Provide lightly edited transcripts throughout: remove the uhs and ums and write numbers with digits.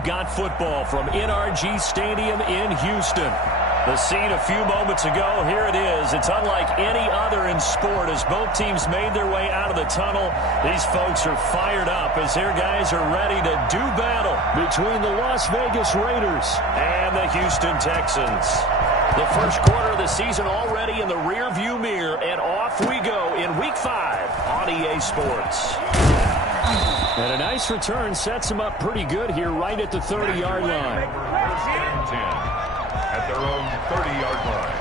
we've got football from NRG Stadium in Houston. The scene a few moments ago, here it is. It's unlike any other in sport as both teams made their way out of the tunnel. These folks are fired up as their guys are ready to do battle between the Las Vegas Raiders and the Houston Texans. The first quarter of the season already in the rearview mirror, and off we go in Week 5 on EA Sports. And a nice return sets them up pretty good here right at the 30-yard line. At their own 30-yard line.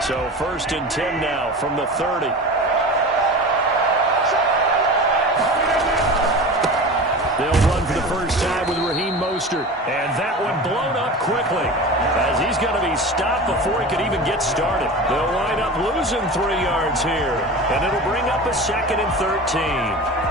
So 1st and 10 now from the 30. They'll run for the first time with Raheem Mostert. And that one blown up quickly as he's going to be stopped before he could even get started. They'll wind up losing 3 yards here. And it'll bring up a 2nd and 13.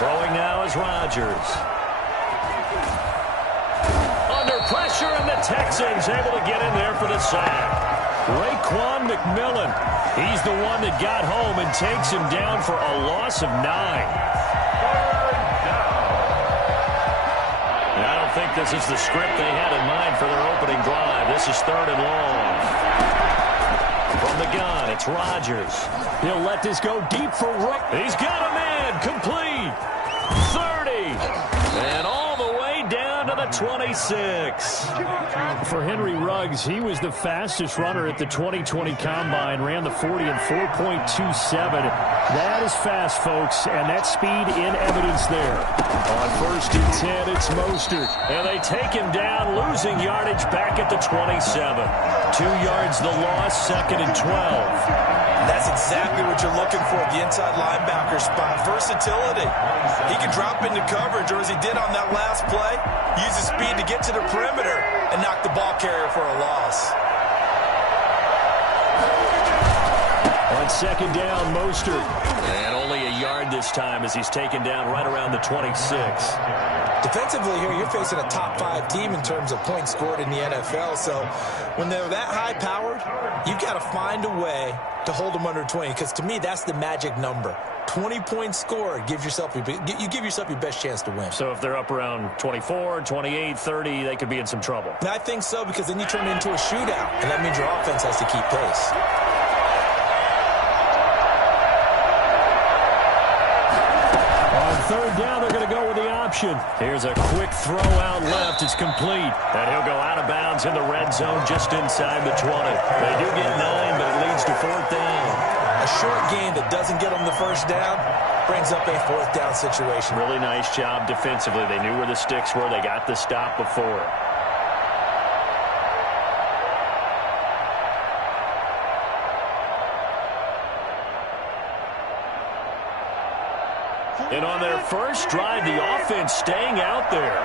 Throwing now is Rodgers. Under pressure, and the Texans able to get in there for the sack. Raekwon McMillan. He's the one that got home and takes him down for a loss of 9. And I don't think this is the script they had in mind for their opening drive. This is 3rd and long. From the gun, it's Rodgers. He'll let this go deep for Rook. He's got a man. Complete. 30. And all the way down to the 26. For Henry Ruggs, he was the fastest runner at the 2020 Combine. Ran the 40 in 4.27. That is fast, folks, and that speed in evidence there. On 1st and 10, it's Mostert. And they take him down, losing yardage back at the 27. 2 yards the loss, 2nd and 12. That's exactly what you're looking for, the inside linebacker spot. Versatility. He can drop into coverage, or as he did on that last play, use his speed to get to the perimeter and knock the ball carrier for a loss. On 2nd down, Mostert. And only a yard this time as he's taken down right around the 26. Defensively here, you're facing a top 5 team in terms of points scored in the NFL. So when they're that high-powered, you've got to find a way to hold them under 20. Because to me, that's the magic number. 20 points scored gives yourself you give yourself your best chance to win. So if they're up around 24, 28, 30, they could be in some trouble. And I think so, because then you turn it into a shootout, and that means your offense has to keep pace. On 3rd down, they're going to go with the option. Here's a quick throw out left. It's complete. And he'll go out of bounds in the red zone just inside the 20. They do get 9, but it leads to 4th down. A short gain that doesn't get them the first down brings up a 4th down situation. Really nice job defensively. They knew where the sticks were. They got the stop before. And on their first drive, the offense staying out there.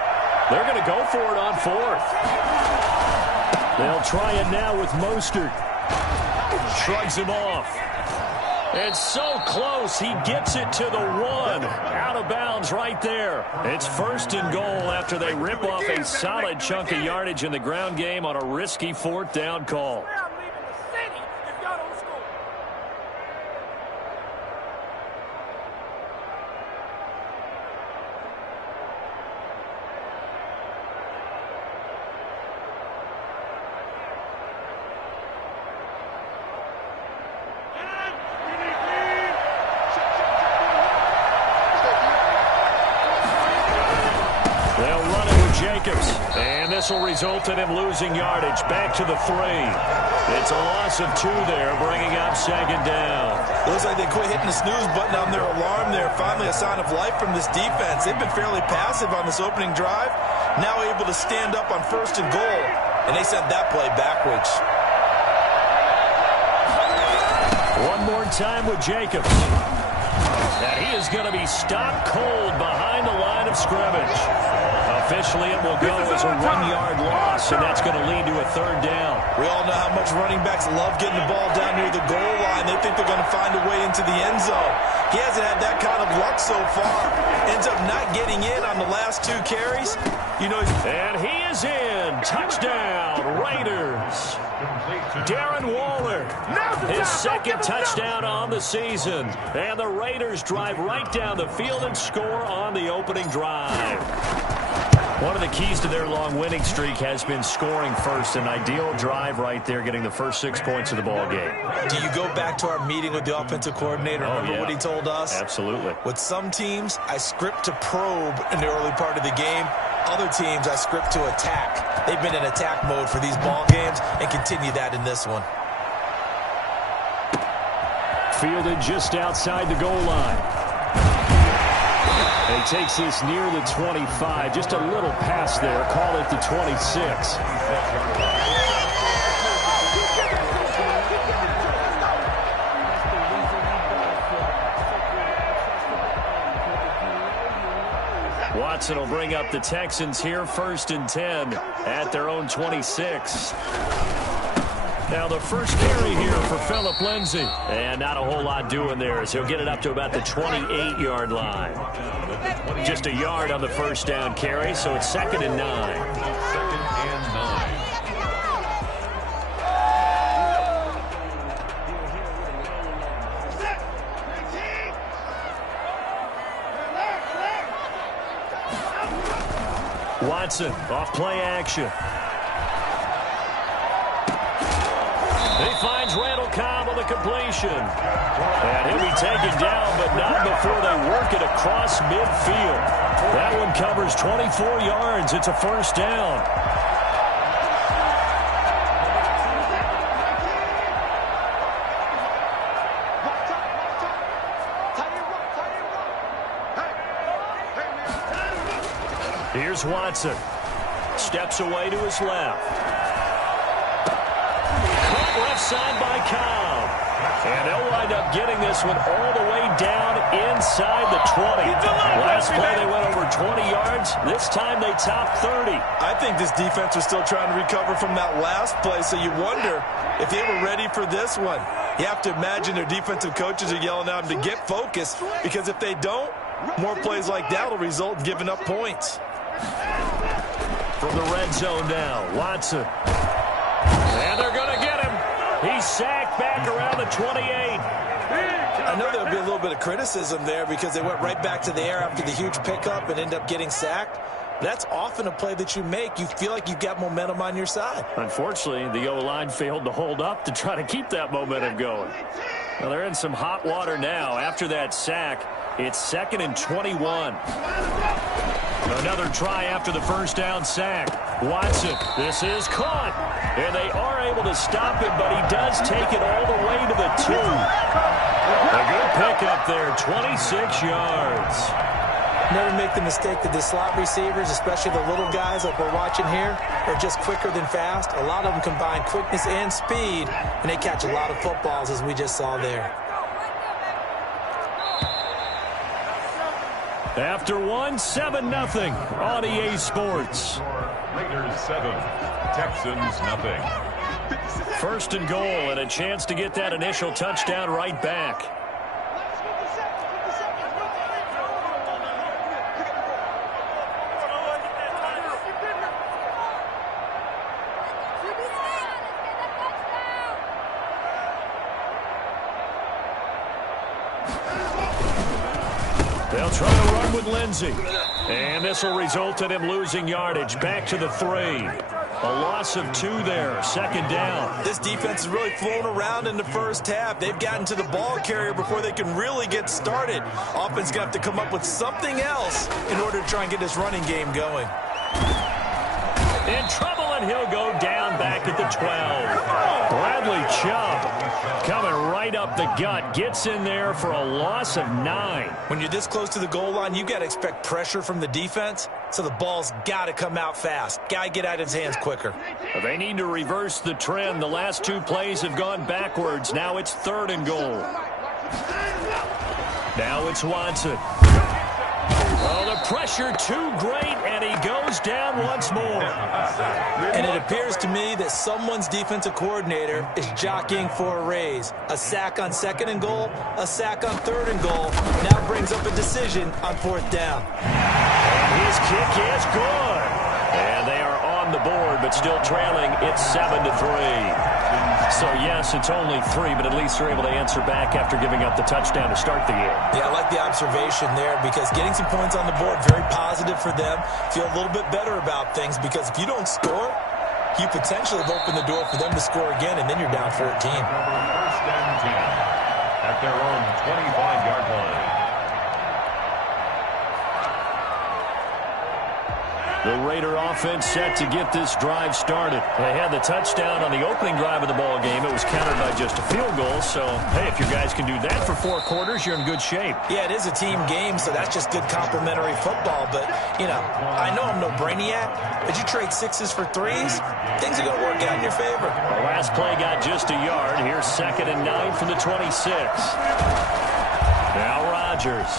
They're going to go for it on 4th. They'll try it now with Mostert. Shrugs him off. It's so close, he gets it to the 1. Out of bounds right there. It's 1st and goal after they rip off a solid chunk of yardage in the ground game on a risky 4th down call. And this will result in him losing yardage back to the 3. It's a loss of 2 there, bringing up 2nd down. Looks like they quit hitting the snooze button on their alarm there. Finally a sign of life from this defense. They've been fairly passive on this opening drive. Now able to stand up on 1st and goal. And they sent that play backwards. One more time with Jacobs. And he is going to be stopped cold behind the line of scrimmage. Officially, it will go as a 1-yard loss, and that's going to lead to a 3rd down. We all know how much running backs love getting the ball down near the goal line. They think they're going to find a way into the end zone. He hasn't had that kind of luck so far. Ends up not getting in on the last 2 carries. You know, and he is in. Touchdown, Raiders. Darren Waller, his 2nd touchdown on the season. And the Raiders drive right down the field and score on the opening drive. One of the keys to their long winning streak has been scoring first. An ideal drive right there, getting the first 6 points of the ball game. Do you go back to our meeting with the offensive coordinator? Remember what he told us? Absolutely. With some teams, I script to probe in the early part of the game. Other teams, I script to attack. They've been in attack mode for these ball games and continue that in this one. Fielded just outside the goal line. And he takes this near the 25. Just a little pass there. Call it the 26. Watson will bring up the Texans here, 1st and 10 at their own 26. Now the first carry here for Phillip Lindsay. And not a whole lot doing there as he'll get it up to about the 28-yard line. Just a yard on the first down carry, so it's 2nd and 9. 2nd and 9. Watson off play action. He finds Randall Cobb on the completion. And he'll be taken down, but not before they work it across midfield. That one covers 24 yards. It's a 1st down. Here's Watson. Steps away to his left. Caught left side by Cobb. And they'll wind up getting this one all the way down inside the 20. Last play they went over 20 yards. This time they topped 30. I think this defense was still trying to recover from that last play, so you wonder if they were ready for this one. You have to imagine their defensive coaches are yelling at them to get focused, because if they don't, more plays like that will result in giving up points. From the red zone now, Watson. And they're going to get him. He's sacked back around the 28. I know there'll be a little bit of criticism there because they went right back to the air after the huge pickup and ended up getting sacked. That's often a play that you make. You feel like you've got momentum on your side. Unfortunately, the O-line failed to hold up to try to keep that momentum going. Well, they're in some hot water now. After that sack, it's 2nd and 21. Another try after the first down sack. Watson, this is caught. And they are able to stop him, but he does take it all the way to the 2. A good pickup there, 26 yards. Never make the mistake that the slot receivers, especially the little guys like we're watching here, are just quicker than fast. A lot of them combine quickness and speed, and they catch a lot of footballs, as we just saw there. After 7-0 on EA Sports. Raiders 7, Texans nothing. 1st and goal, and a chance to get that initial touchdown right back. They'll try to run with Lindsay. And this will result in him losing yardage. Back to the 3. A loss of 2 there. 2nd down. This defense is really flown around in the first half. They've gotten to the ball carrier before they can really get started. Offense going to have to come up with something else in order to try and get this running game going. In trouble, and he'll go down back at the 12. Bradley Chubb coming right up the gut. Gets in there for a loss of 9. When you're this close to the goal line, you got to expect pressure from the defense, so the ball's got to come out fast. Got to get out of his hands quicker. They need to reverse the trend. The last 2 plays have gone backwards. Now it's 3rd and goal. Now it's Watson. Oh, the pressure too great, and he goes down once more. And it appears to me that someone's defensive coordinator is jockeying for a raise. A sack on 2nd and goal, a sack on 3rd and goal. Now brings up a decision on 4th down. And his kick is good. And they are on the board, but still trailing. It's 7-3. So, yes, it's only 3, but at least they're able to answer back after giving up the touchdown to start the game. Yeah, I like the observation there because getting some points on the board, very positive for them. Feel a little bit better about things because if you don't score, you potentially have opened the door for them to score again, and then you're down 14. 1st and 10 at their own 25-yard line. The Raider offense set to get this drive started. They had the touchdown on the opening drive of the ball game. It was countered by just a field goal. So, hey, if you guys can do that for 4 quarters, you're in good shape. Yeah, it is a team game, so that's just good complimentary football. But, you know, I know I'm no brainiac, but you trade 6s for 3s, things are going to work out in your favor. The last play got just a yard. Here's 2nd and 9 from the 26. Now Rodgers.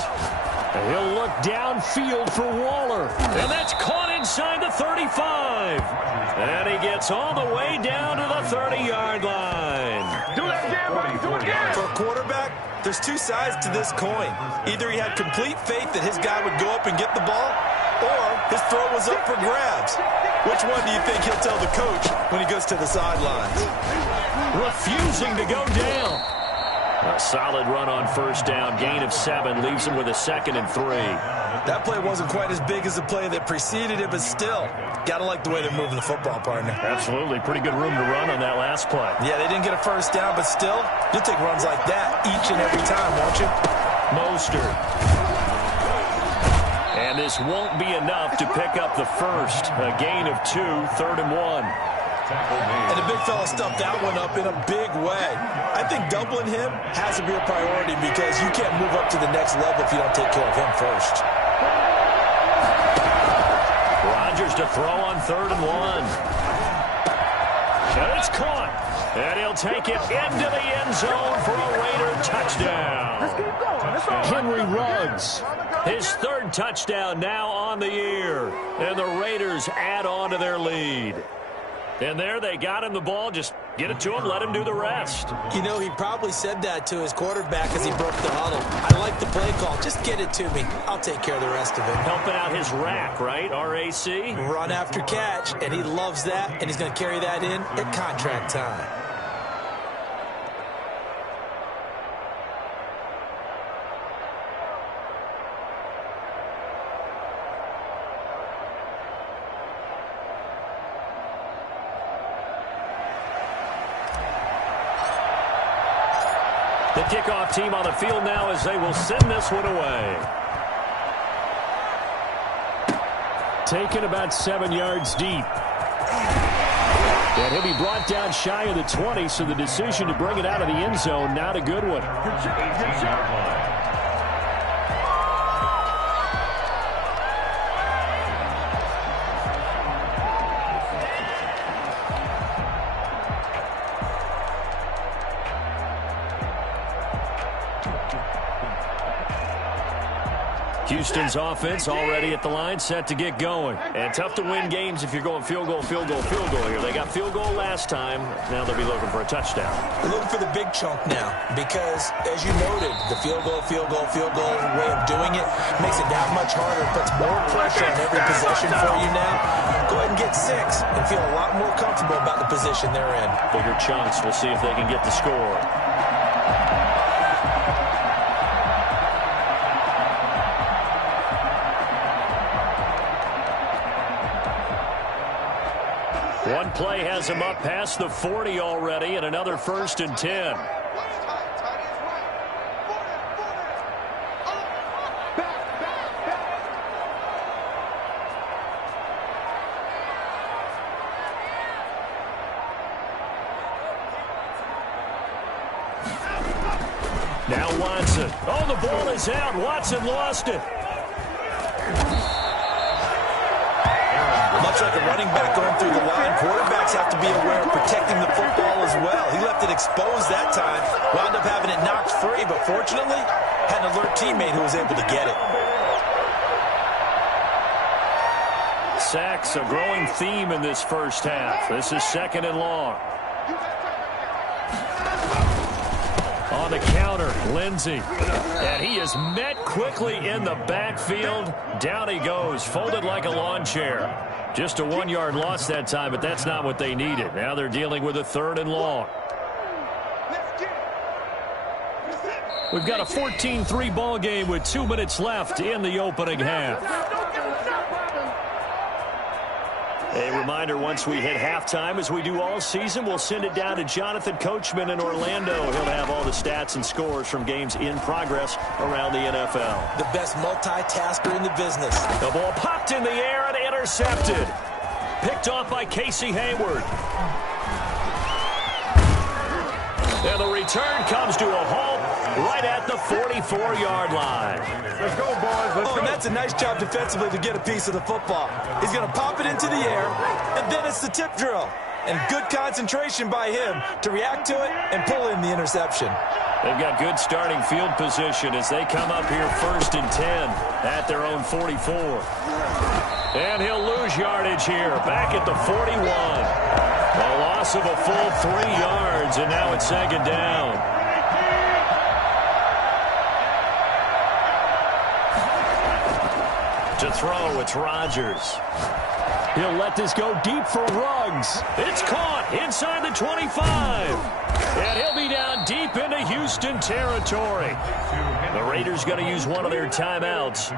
He'll look downfield for Waller. And that's caught inside the 35. And he gets all the way down to the 30-yard line. Do that again, buddy. Do it again. For a quarterback, there's 2 sides to this coin. Either he had complete faith that his guy would go up and get the ball, or his throw was up for grabs. Which one do you think he'll tell the coach when he goes to the sidelines? Refusing to go down. A solid run on 1st down. Gain of 7 leaves him with a 2nd and 3. That play wasn't quite as big as the play that preceded it, but still, got to like the way they're moving the football, partner. Absolutely. Pretty good room to run on that last play. Yeah, they didn't get a 1st down, but still, you'll take runs like that each and every time, won't you? Mostert. And this won't be enough to pick up the 1st. A gain of 2, 3rd and 1. And the big fella stuffed that one up in a big way. I think doubling him has to be a priority because you can't move up to the next level if you don't take care of him first. Rodgers to throw on 3rd and 1. And it's caught. And he'll take it into the end zone for a Raider touchdown. Let's keep going. Let's go. Henry Ruggs. His 3rd touchdown now on the year. And the Raiders add on to their lead. And there they got him the ball. Just get it to him, let him do the rest. You know, he probably said that to his quarterback as he broke the huddle. I like the play call. Just get it to me. I'll take care of the rest of it. Helping out his rack, right? R-A-C? Run after catch, and he loves that, and he's going to carry that in at contract time. The kickoff team on the field now as they will send this one away. Taken about 7 yards deep. And he'll be brought down shy of the 20, so the decision to bring it out of the end zone, not a good one. Houston's offense already at the line, set to get going. And tough to win games if you're going field goal, field goal, field goal here. They got field goal last time. Now they'll be looking for a touchdown. They're looking for the big chunk now because, as you noted, the field goal way of doing it makes it that much harder, puts more pressure on every possession for you now. Go ahead and get 6 and feel a lot more comfortable about the position they're in. Bigger chunks. We'll see if they can get the score. One play has him up past the 40 already, and another 1st and 10. Now Watson. Oh, the ball is out. Watson lost it. Much like a running back going through the line, quarterbacks have to be aware of protecting the football as well. He left it exposed that time, wound up having it knocked free, but fortunately, had an alert teammate who was able to get it. Sacks, a growing theme in this first half. This is 2nd and long. On the counter, Lindsey. And he is met quickly in the backfield. Down he goes, folded like a lawn chair. Just a 1-yard loss that time, but that's not what they needed. Now they're dealing with a 3rd and long. We've got a 14-3 ball game with 2 minutes left in the opening half. A reminder, once we hit halftime, as we do all season, we'll send it down to Jonathan Coachman in Orlando. He'll have all the stats and scores from games in progress around the NFL. The best multitasker in the business. The ball popped in the air and intercepted. Picked off by Casey Hayward. And the return comes to a halt right at the 44-yard line. Let's go, boys. Let's go. And that's a nice job defensively to get a piece of the football. He's going to pop it into the air, and then it's the tip drill. And good concentration by him to react to it and pull in the interception. They've got good starting field position as they come up here 1st and 10 at their own 44. And he'll lose yardage here, back at the 41. A loss of a full 3 yards, and now it's 2nd down. To throw, it's Rodgers. He'll let this go deep for Ruggs. It's caught inside the 25. And he'll be down deep into Houston territory. The Raiders going to use one of their timeouts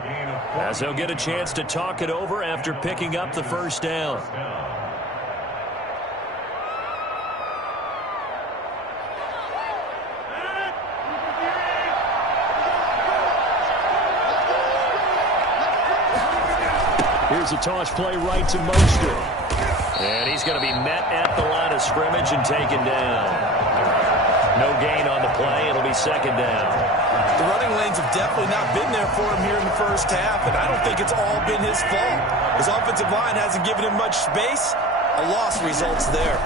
as they'll get a chance to talk it over after picking up the 1st down. Here's a toss play right to Mostert. And he's going to be met at the line of scrimmage and taken down. No gain on the play. It'll be 2nd down. The running lanes have definitely not been there for him here in the first half, and I don't think it's all been his fault. His offensive line hasn't given him much space. A loss results there.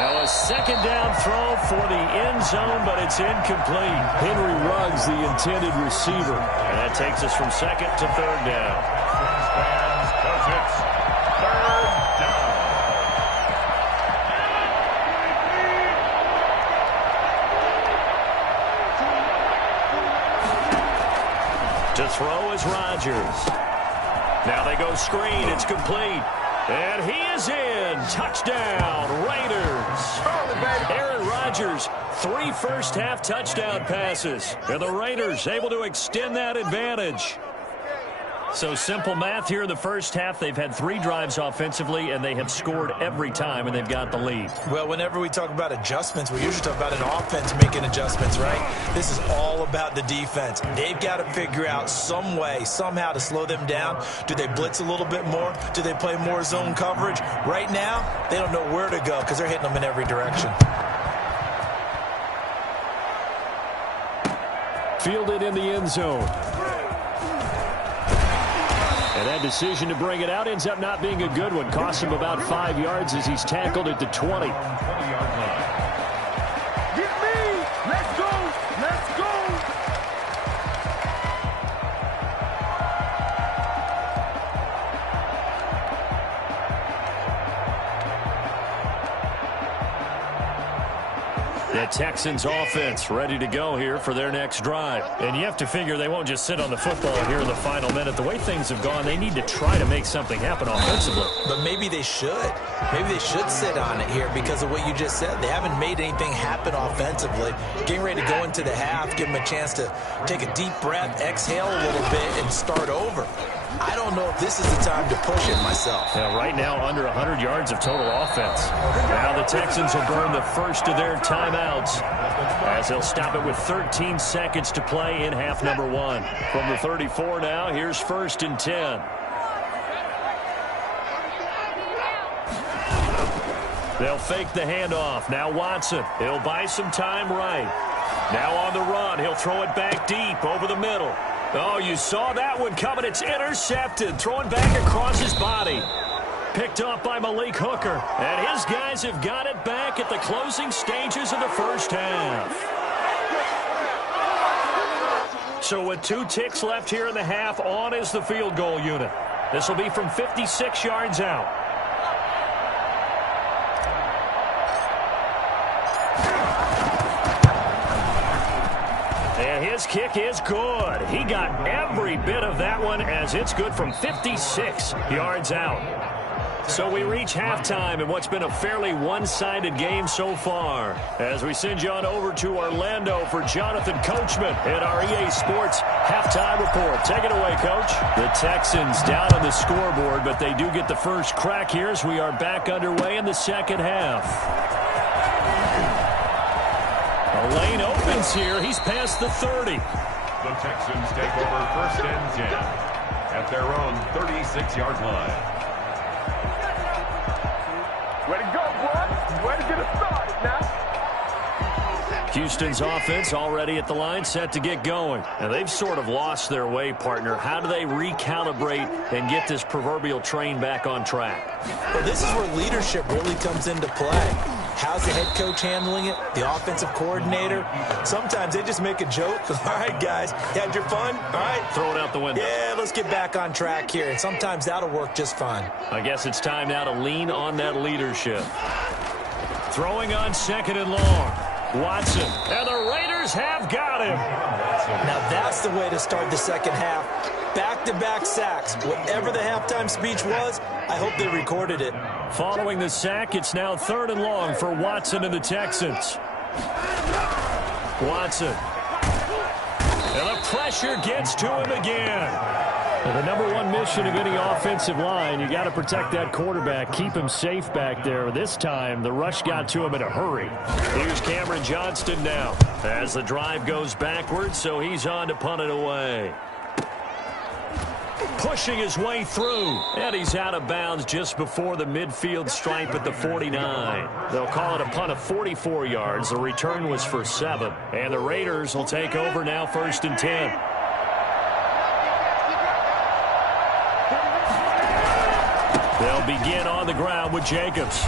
Now a 2nd down throw for the end zone, but it's incomplete. Henry Ruggs, the intended receiver. And that takes us from 2nd to 3rd down. Stands because it's 3rd down. To throw is Rodgers. Now they go screen. It's complete. And he is in. Touchdown, Raiders. Aaron Rodgers, 3 first-half touchdown passes. And the Raiders able to extend that advantage. So simple math here in the first half. They've had 3 drives offensively, and they have scored every time, and they've got the lead. Well, whenever we talk about adjustments, we usually talk about an offense making adjustments, right? This is all about the defense. They've got to figure out some way, somehow to slow them down. Do they blitz a little bit more? Do they play more zone coverage? Right now, they don't know where to go because they're hitting them in every direction. Fielded in the end zone. And that decision to bring it out ends up not being a good one. Costs him about 5 yards as he's tackled at the 20. Get me! Let's go! Let's go! The Texans offense ready to go here for their next drive. And you have to figure they won't just sit on the football here in the final minute. The way things have gone, they need to try to make something happen offensively. But maybe they should. Maybe they should sit on it here because of what you just said. They haven't made anything happen offensively. Getting ready to go into the half, give them a chance to take a deep breath, exhale a little bit, and start over. I don't know if this is the time to push it myself. Yeah, right now, under 100 yards of total offense. Now the Texans will burn the first of their timeouts as they'll stop it with 13 seconds to play in half number 1. From the 34 now, here's 1st and 10. They'll fake the handoff. Now Watson. He'll buy some time right. Now on the run. He'll throw it back deep over the middle. Oh, you saw that one coming. It's intercepted. Throwing back across his body. Picked off by Malik Hooker. And his guys have got it back at the closing stages of the first half. So with 2 ticks left here in the half, on is the field goal unit. This will be from 56 yards out. And his kick is good. He got every bit of that one as it's good from 56 yards out. So we reach halftime in what's been a fairly one-sided game so far. As we send you on over to Orlando for Jonathan Coachman at our EA Sports halftime report. Take it away, Coach. The Texans down on the scoreboard, but they do get the first crack here as we are back underway in the second half. A lane opens here. He's past the 30. The Texans take over 1st and 10 at their own 36-yard line. Way to go, boy. Way to get us started now. Houston's offense already at the line, set to get going. And they've sort of lost their way, partner. How do they recalibrate and get this proverbial train back on track? Well, this is where leadership really comes into play. How's the head coach handling it? The offensive coordinator? Sometimes they just make a joke. All right, guys, you had your fun? All right. Throw it out the window. Yeah, let's get back on track here. And sometimes that'll work just fine. I guess it's time now to lean on that leadership. Throwing on 2nd and long. Watson. And the Raiders have got him. Now that's the way to start the second half. Back-to-back sacks. Whatever the halftime speech was, I hope they recorded it. Following the sack, it's now 3rd and long for Watson and the Texans. Watson. And the pressure gets to him again. Well, the number one mission of any offensive line, you got to protect that quarterback, keep him safe back there. This time, the rush got to him in a hurry. Here's Cameron Johnston now as the drive goes backwards, so he's on to punt it away. Pushing his way through, and he's out of bounds just before the midfield stripe at the 49. They'll call it a punt of 44 yards. The return was for 7, and the Raiders will take over now 1st and 10. They'll begin on the ground with Jacobs.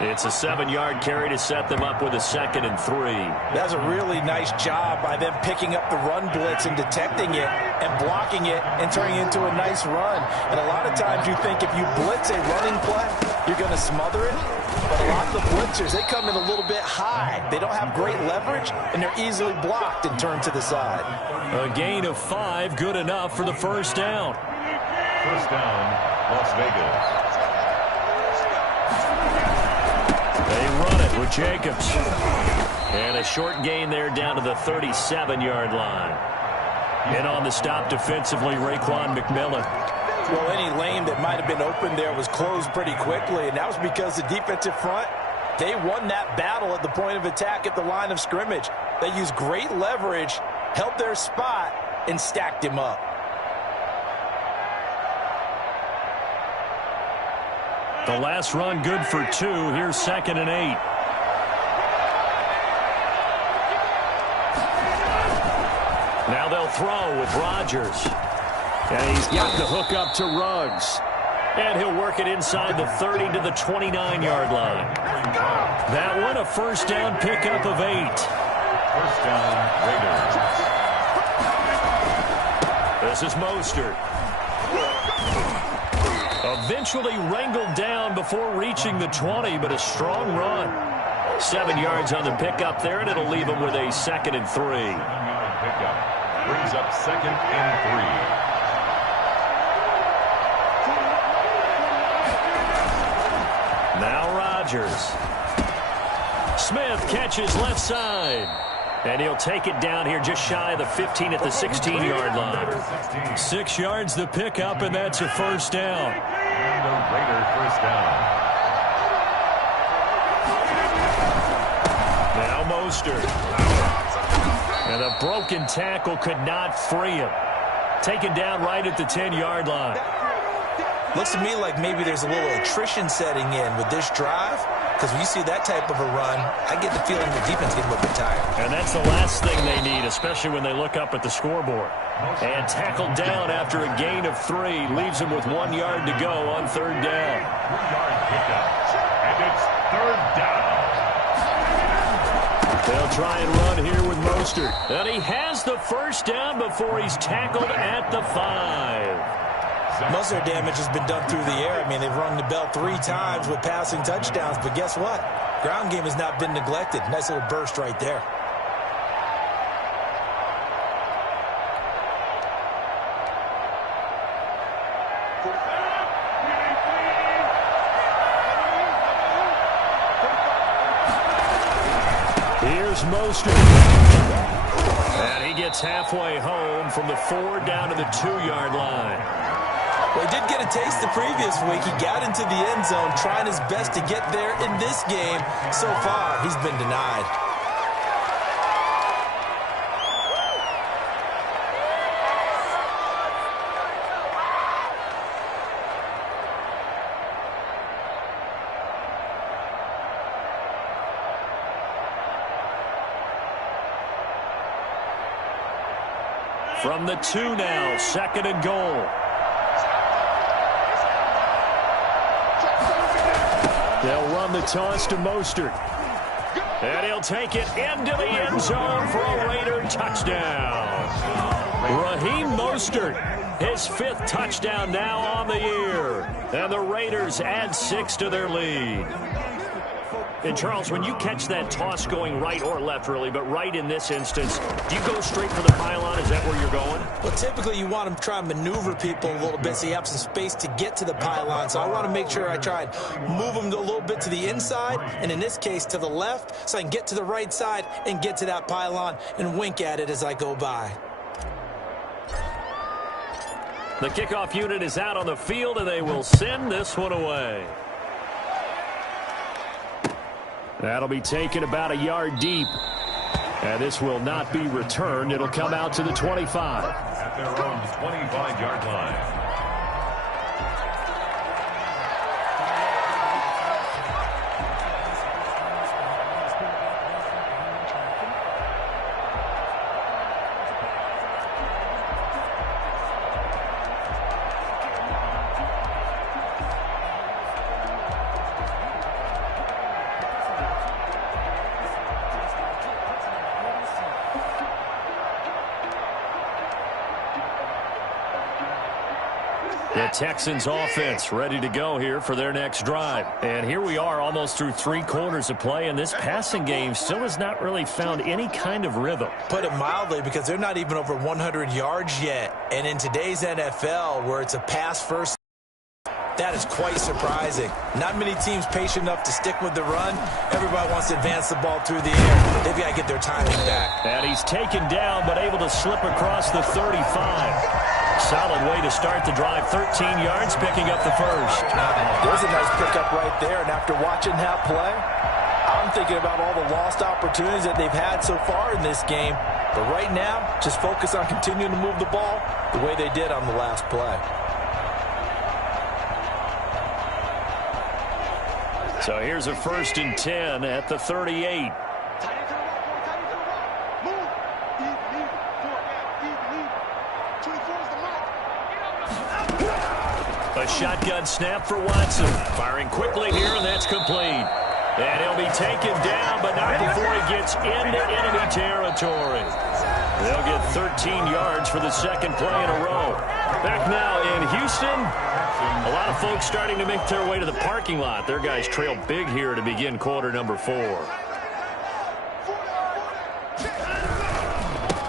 It's a 7-yard carry to set them up with a 2nd and 3. That's a really nice job by them picking up the run blitz and detecting it and blocking it and turning it into a nice run. And a lot of times you think if you blitz a running play, you're going to smother it. But a lot of the blitzers, they come in a little bit high. They don't have great leverage, and they're easily blocked and turned to the side. A gain of 5, good enough for the first down. First down, Las Vegas. They run it with Jacobs. And a short gain there down to the 37-yard line. And on the stop defensively, Raekwon McMillan. Well, any lane that might have been open there was closed pretty quickly, and that was because the defensive front, they won that battle at the point of attack at the line of scrimmage. They used great leverage, held their spot, and stacked him up. The last run good for 2. Here's 2nd and 8. Now they'll throw with Rodgers. And he's got the hook up to Ruggs. And he'll work it inside the 30 to the 29-yard line. That one a first down pickup of 8. First down, Raiders. This is Mostert. Eventually wrangled down before reaching the 20, but a strong run. 7 yards on the pickup there, and it'll leave him with a 2nd and 3. 7-yard pickup brings up 2nd and 3. Now Rodgers. Smith catches left side. And he'll take it down here just shy of the 15 at the 16-yard line. 6 yards the pickup, and that's a first down. And a Raider first down. Now Mostert. And a broken tackle could not free him. Taken down right at the 10-yard line. Looks to me like maybe there's a little attrition setting in with this drive. Because when you see that type of a run, I get the feeling the defense getting a little bit tired. And that's the last thing they need, especially when they look up at the scoreboard. And tackled down after a gain of 3. Leaves him with 1 yard to go on 3rd down. 3-yard pickup. And it's 3rd down. They'll try and run here with Mostert. And he has the first down before he's tackled at the 5. Most of their damage has been done through the air. I mean, they've rung the bell 3 times with passing touchdowns, but guess what? Ground game has not been neglected. Nice little burst right there. Here's Mostert. And he gets halfway home from the 4 down to the 2-yard line. Well, he did get a taste the previous week. He got into the end zone, trying his best to get there in this game. So far, he's been denied. From the 2 now, 2nd and goal. They'll run the toss to Mostert. And he'll take it into the end zone for a Raider touchdown. Raheem Mostert, his 5th touchdown now on the year. And the Raiders add 6 to their lead. And, Charles, when you catch that toss going right or left, really, but right in this instance, do you go straight for the pylon? Is that where you're going? Well, typically you want to try and maneuver people a little bit so you have some space to get to the pylon. So I want to make sure I try and move them a little bit to the inside, and in this case to the left, so I can get to the right side and get to that pylon and wink at it as I go by. The kickoff unit is out on the field, and they will send this one away. That'll be taken about a yard deep. And this will not be returned. It'll come out to the 25. At their own 25-yard line. The Texans offense ready to go here for their next drive. And here we are almost through 3 quarters of play, and this passing game still has not really found any kind of rhythm. Put it mildly, because they're not even over 100 yards yet. And in today's NFL, where it's a pass-first, that is quite surprising. Not many teams patient enough to stick with the run. Everybody wants to advance the ball through the air. They've got to get their timing back. And he's taken down, but able to slip across the 35. Solid way to start the drive. 13 yards, picking up the first. There's a nice pickup right there. And after watching that play, I'm thinking about all the lost opportunities that they've had so far in this game. But right now, just focus on continuing to move the ball the way they did on the last play. So here's a 1st and 10 at the 38. A shotgun snap for Watson. Firing quickly here, and that's complete. And he'll be taken down, but not before he gets into enemy territory. They'll get 13 yards for the 2nd play in a row. Back now in Houston. A lot of folks starting to make their way to the parking lot. Their guys trail big here to begin quarter number 4.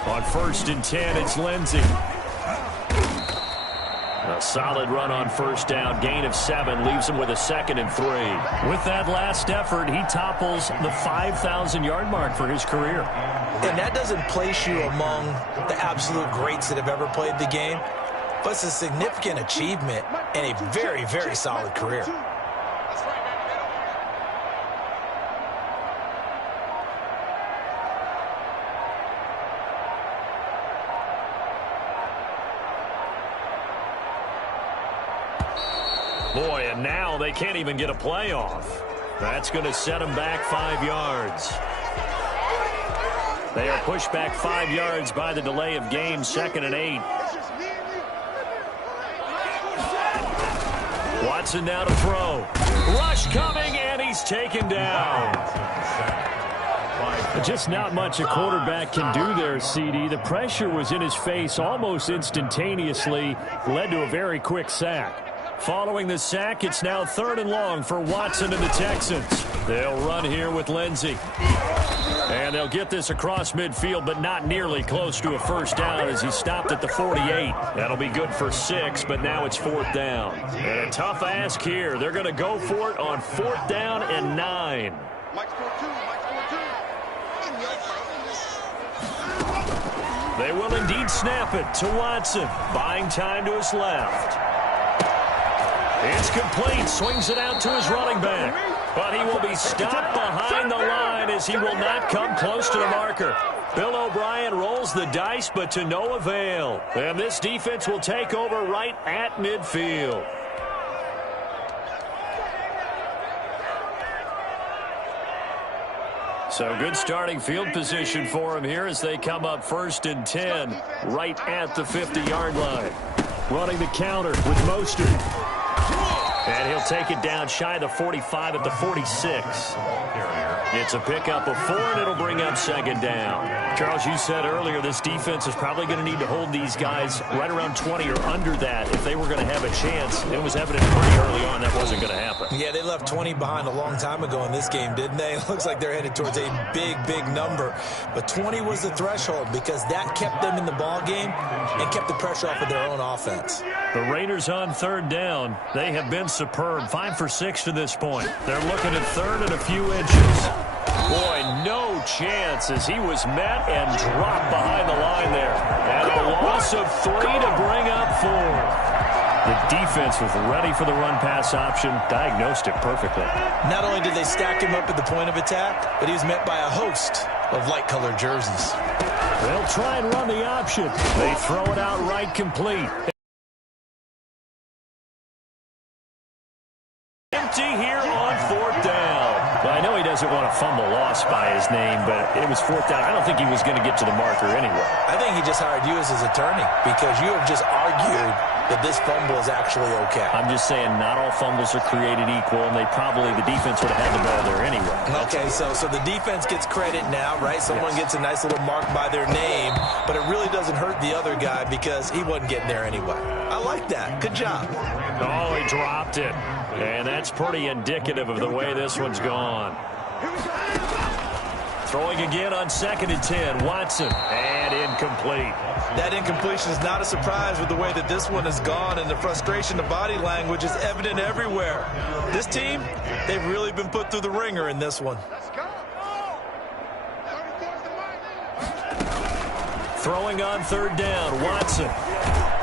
On 1st and 10, it's Lindsey. A solid run on 1st down. Gain of 7 leaves him with a 2nd and 3. With that last effort, he topples the 5,000-yard mark for his career. And that doesn't place you among the absolute greats that have ever played the game, but it's a significant achievement and a very, very solid career. Boy, and now they can't even get a play off. That's going to set them back 5 yards. They are pushed back 5 yards by the delay of game, 2nd and 8. Watson now to throw. Rush coming, and he's taken down. Just not much a quarterback can do there, CD. The pressure was in his face almost instantaneously, led to a very quick sack. Following the sack, it's now 3rd and long for Watson and the Texans. They'll run here with Lindsey. And they'll get this across midfield, but not nearly close to a first down as he stopped at the 48. That'll be good for 6, but now it's 4th down. And a tough ask here. They're going to go for it on 4th down and 9. They will indeed snap it to Watson. Buying time to his left. It's complete. Swings it out to his running back. But he will be stopped behind the line as he will not come close to the marker. Bill O'Brien rolls the dice, but to no avail. And this defense will take over right at midfield. So good starting field position for him here as they come up 1st and 10 right at the 50-yard line. Running the counter with Mostert. And he'll take it down shy of the 45 at the 46. It's a pickup of 4, and it'll bring up 2nd down. Charles, you said earlier this defense is probably going to need to hold these guys right around 20 or under that if they were going to have a chance. It was evident pretty early on that wasn't going to happen. Yeah, they left 20 behind a long time ago in this game, didn't they? It looks like they're headed towards a big, big number. But 20 was the threshold because that kept them in the ball game and kept the pressure off of their own offense. The Raiders on 3rd down. They have been superb. 5 for 6 to this point. They're looking at 3rd and a few inches. Boy, no chance as he was met and dropped behind the line there. And a loss of 3 to bring up 4. The defense was ready for the run-pass option, diagnosed it perfectly. Not only did they stack him up at the point of attack, but he was met by a host of light-colored jerseys. They'll try and run the option. They throw it out right complete. Empty here on 4th down. Well, I know he doesn't want to fumble loss by his name, but it was 4th down. I don't think he was going to get to the marker anyway. I think he just hired you as his attorney because you have just argued that this fumble is actually okay. I'm just saying not all fumbles are created equal, and the defense would have had the ball there anyway. Okay, so the defense gets credit now, right? Someone gets a nice little mark by their name, but it really doesn't hurt the other guy because he wasn't getting there anyway. I like that. Good job. Oh, he dropped it. And that's pretty indicative of the way this one's gone. Throwing again on 2nd and 10. Watson. And incomplete. That incompletion is not a surprise with the way that this one has gone, and the frustration, the body language is evident everywhere. This team, they've really been put through the ringer in this one. Throwing on 3rd down. Watson.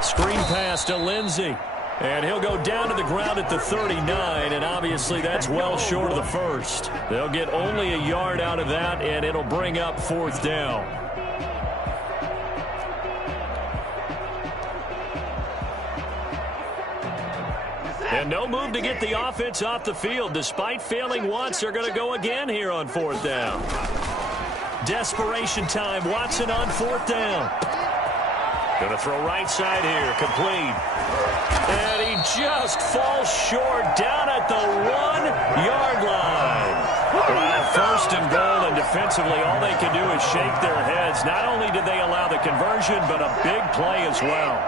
Screen pass to Lindsey. And he'll go down to the ground at the 39, and obviously that's well short of the first. They'll get only a yard out of that, and it'll bring up 4th down. And no move to get the offense off the field. Despite failing once, they're going to go again here on 4th down. Desperation time. Watson on 4th down. Going to throw right side here. Complete. And he just falls short down at the 1-yard line. Well, 1st and goal, and defensively all they can do is shake their heads. Not only did they allow the conversion, but a big play as well.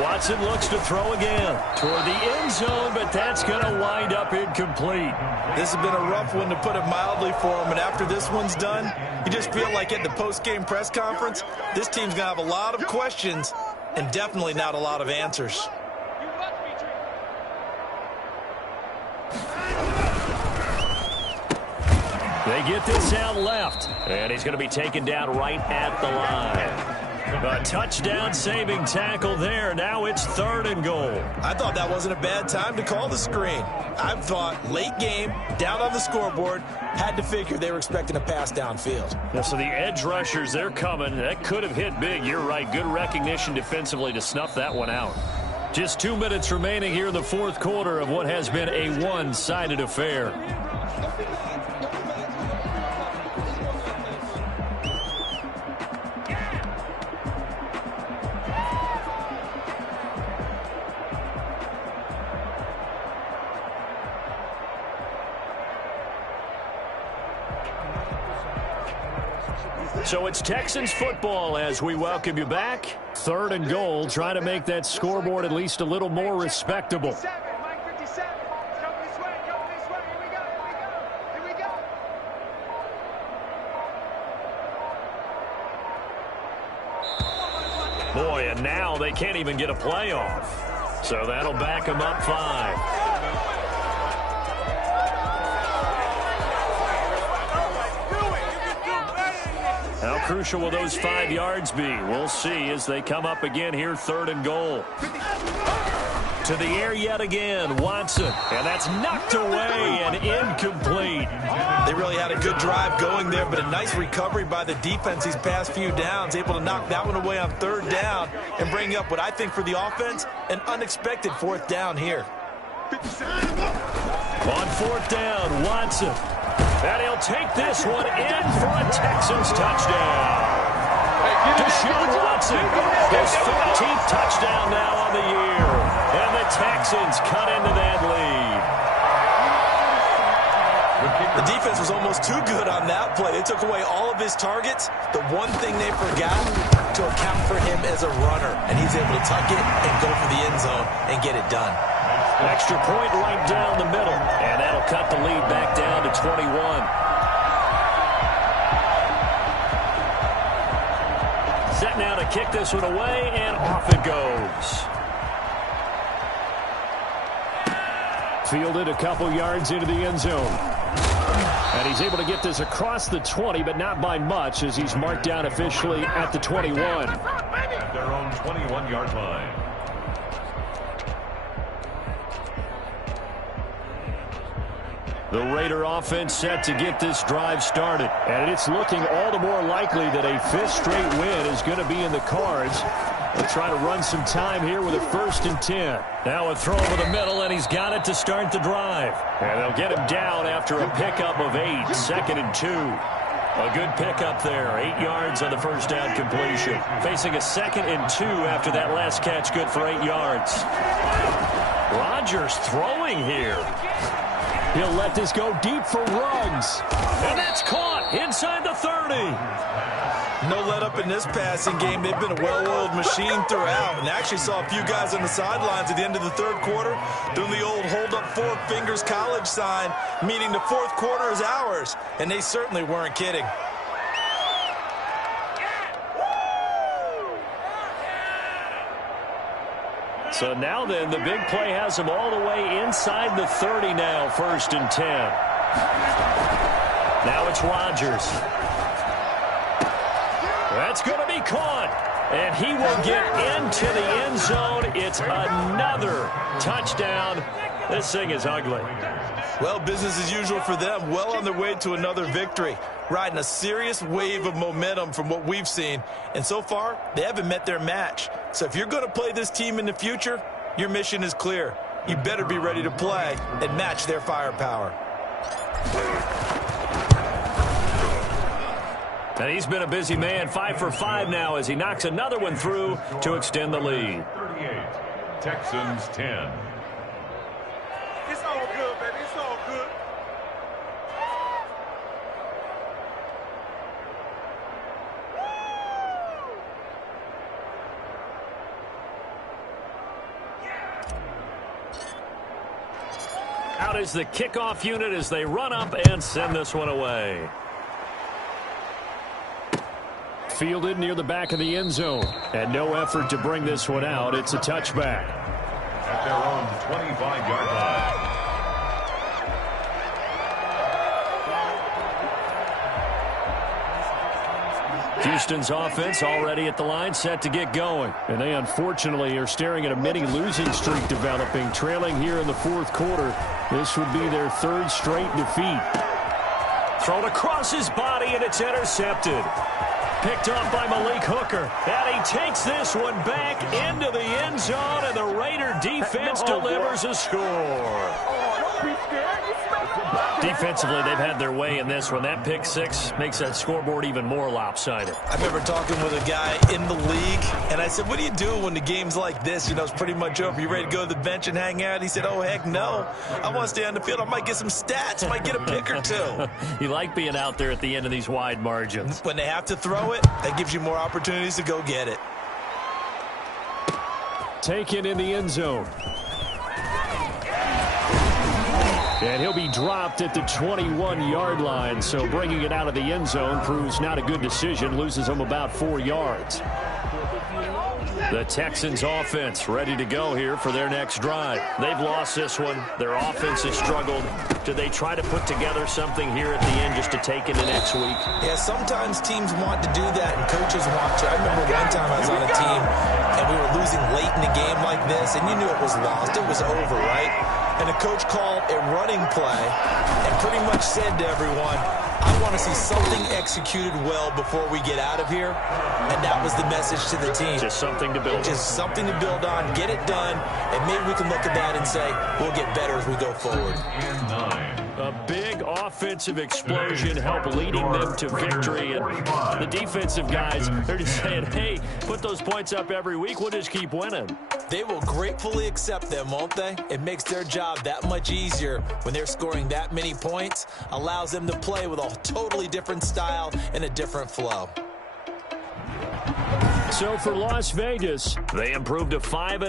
Watson looks to throw again toward the end zone, but that's going to wind up incomplete. This has been a rough one, to put it mildly, for him. And after this one's done, you just feel like at the post-game press conference, this team's going to have a lot of questions and definitely not a lot of answers. They get this out left, and he's going to be taken down right at the line. A touchdown-saving tackle there. Now it's 3rd and goal. I thought that wasn't a bad time to call the screen. I thought late game, down on the scoreboard, had to figure they were expecting a pass downfield. Yeah, so the edge rushers, they're coming. That could have hit big. You're right. Good recognition defensively to snuff that one out. Just 2 minutes remaining here in the 4th quarter of what has been a one-sided affair. So it's Texans football as we welcome you back. 3rd and goal, trying to make that scoreboard at least a little more respectable. Boy, and now they can't even get a play off. So that'll back them up 5. How crucial will those 5 yards be? We'll see as they come up again here, 3rd and goal. To the air yet again, Watson. And that's knocked away and incomplete. They really had a good drive going there, but a nice recovery by the defense these past few downs, able to knock that one away on 3rd down and bring up what I think for the offense, an unexpected 4th down here. On 4th down, Watson. And he'll take this one in for a Texans touchdown. Deshaun Watson, his 14th touchdown now on the year. And the Texans cut into that lead. The defense was almost too good on that play. They took away all of his targets. The one thing they forgot, to account for him as a runner. And he's able to tuck it and go for the end zone and get it done. Extra point right down the middle. And that'll cut the lead back down to 21. Set now to kick this one away, and off it goes. Fielded a couple yards into the end zone. And he's able to get this across the 20, but not by much, as he's marked down officially at the 21. At their own 21-yard line. The Raider offense set to get this drive started. And it's looking all the more likely that a 5th straight win is going to be in the cards. They'll try to run some time here with a 1st and 10. Now a throw over the middle, and he's got it to start the drive. And they'll get him down after a pickup of 8, 2nd and 2. A good pickup there, 8 yards on the first down completion. Facing a 2nd and 2 after that last catch, good for 8 yards. Rodgers throwing here. He'll let this go deep for Ruggs. And that's caught inside the 30. No let up in this passing game. They've been a well-oiled machine throughout. And actually saw a few guys on the sidelines at the end of the 3rd quarter doing the old hold up 4 fingers college sign, meaning the 4th quarter is ours. And they certainly weren't kidding. So now then, the big play has him all the way inside the 30 now, 1st and 10. Now it's Rodgers. That's going to be caught. And he will get into the end zone. It's another touchdown. This thing is ugly. Well, business as usual for them. Well on their way to another victory. Riding a serious wave of momentum from what we've seen. And so far, they haven't met their match. So if you're going to play this team in the future, your mission is clear. You better be ready to play and match their firepower. And he's been a busy man, 5 for 5 now as he knocks another one through to extend the lead. 38, Texans 10. It's all good, baby. It's all good. Out is the kickoff unit as they run up and send this one away. Fielded near the back of the end zone. And no effort to bring this one out. It's a touchback. At their own 25-yard line. Houston's offense already at the line, set to get going. And they unfortunately are staring at a mini losing streak developing, trailing here in the 4th quarter. This would be their 3rd straight defeat. Thrown across his body, and it's intercepted. Picked off by Malik Hooker. And he takes this one back into the end zone, and the Raider defense delivers a score. scared? You smell it? Defensively, they've had their way in this one. That pick six makes that scoreboard even more lopsided. I remember talking with a guy in the league, and I said, what do you do when the game's like this? You know, it's pretty much over. You ready to go to the bench and hang out? He said, oh, heck no. I want to stay on the field. I might get some stats. I might get a pick or two. You like being out there at the end of these wide margins. When they have to throw it, that gives you more opportunities to go get it. Taken in the end zone. And he'll be dropped at the 21-yard line, so bringing it out of the end zone proves not a good decision, loses him about 4 yards. The Texans offense ready to go here for their next drive. They've lost this one. Their offense has struggled. Do they try to put together something here at the end just to take into next week? Yeah, sometimes teams want to do that and coaches want to. I remember one time I was on a team and we were losing late in a game like this, and you knew it was lost. It was over, right? And the coach called a running play and pretty much said to everyone, I want to see something executed well before we get out of here. And that was the message to the team. Just something to build on. Just something to build on, get it done, and maybe we can look at that and say, we'll get better as we go forward. A big offensive explosion helped leading them to victory. And the defensive guys, they're just saying, hey, put those points up every week. We'll just keep winning. They will gratefully accept them, won't they? It makes their job that much easier when they're scoring that many points. Allows them to play with a totally different style and a different flow. So for Las Vegas, they improved to 5-0.